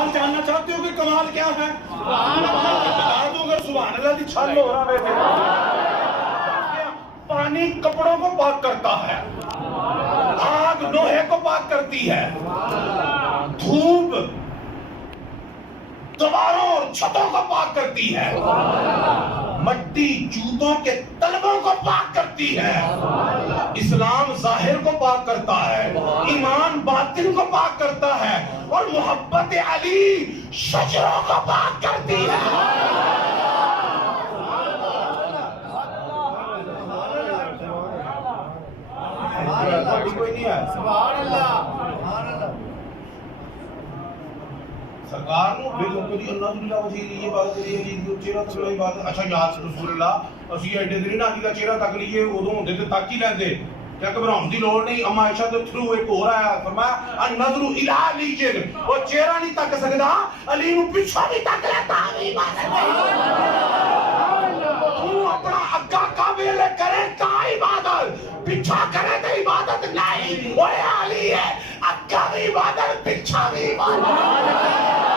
کمال جاننا چاہتے ہو کہ کمال کیا ہے؟ بتا دوں اگر سبحان اللہ دی چھل ہو رہا ہے پانی کپڑوں کو پاک کرتا ہے، آگ لوہے کو پاک کرتی ہے، دھوپ دیواروں اور چھتوں کو پاک کرتی ہے، مٹی جوتوں کے تلبوں کو پاک کرتی ہے، اسلام ظاہر کو پاک کرتا ہے، ایمان باطن کو پاک کرتا ہے، اور محبت علی شجروں کو پاک کرتی ہے۔ کوئی نہیں ہے سرکار نو بے وقتی اللہ تعالی وجہ یہ بات کری ہے کہ چہرہ تک نہیں بات اچھا یاد رسول اللہ اسی ایڈے دن نہ کہ چہرہ تک لیے اودوں ہوندے تے تک ہی لیندے کیا گھبراؤن دی لوڑ نہیں۔ اما عائشہ دے تھرو ایک ہو رہا ہے فرمایا النظر الی علی جن وہ چہرہ نہیں تک سکدا علی نو پیچھے نہیں تک لیتا علی بات تو اپنا اگا قابل کرے تا عبادت پیچھا کرے تے عبادت نہیں۔ وہ علی ہے اگا بھی عبادت پیچھا بھی عبادت۔